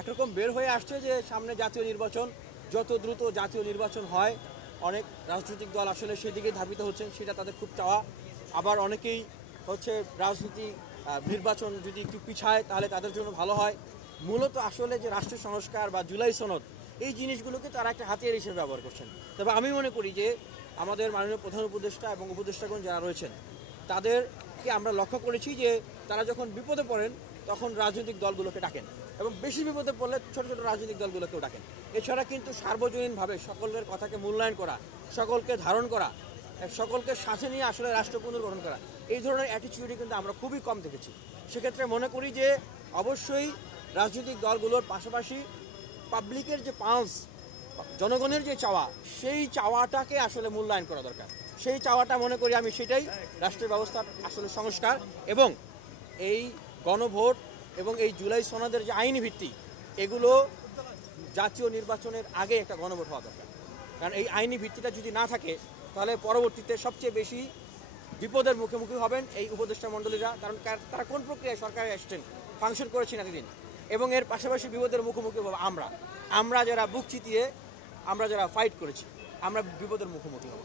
একরকম বের হয়ে আসছে যে সামনে জাতীয় নির্বাচন, যত দ্রুত জাতীয় নির্বাচন হয় অনেক রাজনৈতিক দল আসলে সেদিকেই ধাবিত হচ্ছেন, সেটা তাদের খুব চাওয়া। আবার অনেকেই হচ্ছে রাজনীতি নির্বাচন যদি একটু পিছায় তাহলে তাদের জন্য ভালো হয়। মূলত আসলে যে রাষ্ট্র সংস্কার বা জুলাই সনদ এই জিনিসগুলোকে তারা একটা হাতিয়ার হিসেবে ব্যবহার করছেন। তবে আমি মনে করি যে আমাদের মাননীয় প্রধান উপদেষ্টা এবং উপদেষ্টাগণ যারা রয়েছেন তাদেরকে আমরা লক্ষ্য করেছি যে তারা যখন বিপদে পড়েন তখন রাজনৈতিক দলগুলোকে ডাকেন, এবং বেশি বিপদে পড়লে ছোট ছোট রাজনৈতিক দলগুলোকেও ডাকেন। এছাড়া কিন্তু সার্বজনীনভাবে সকলের কথাকে মূল্যায়ন করা, সকলকে ধারণ করা, সকলকে সাথে নিয়ে আসলে রাষ্ট্র পুনর্গঠন করা, এই ধরনের অ্যাটিটিউডই কিন্তু আমরা খুবই কম দেখেছি। সেক্ষেত্রে মনে করি যে অবশ্যই রাজনৈতিক দলগুলোর পাশাপাশি পাবলিকের যে পালস, জনগণের যে চাওয়া, সেই চাওয়াটাকে আসলে মূল্যায়ন করা দরকার। সেই চাওয়াটা মনে করি আমি সেটাই রাষ্ট্র ব্যবস্থার আসলে সংস্কার, এবং এই গণভোট এবং এই জুলাই সনদের যে আইনি ভিত্তি, এগুলো জাতীয় নির্বাচনের আগে একটা গণভোট হওয়া দরকার। কারণ এই আইনি ভিত্তিটা যদি না থাকে তাহলে পরবর্তীতে সবচেয়ে বেশি বিপদের মুখোমুখি হবেন এই উপদেষ্টা মণ্ডলীরা। কারণ তারা কোন প্রক্রিয়ায় সরকারে আসছেন, ফাংশন করেছেন এতদিন, এবং এর পাশাপাশি বিপদের মুখোমুখি হবো আমরা যারা বুক চিতিয়ে আমরা যারা ফাইট করেছি, আমরা বিপদের মুখোমুখি হব।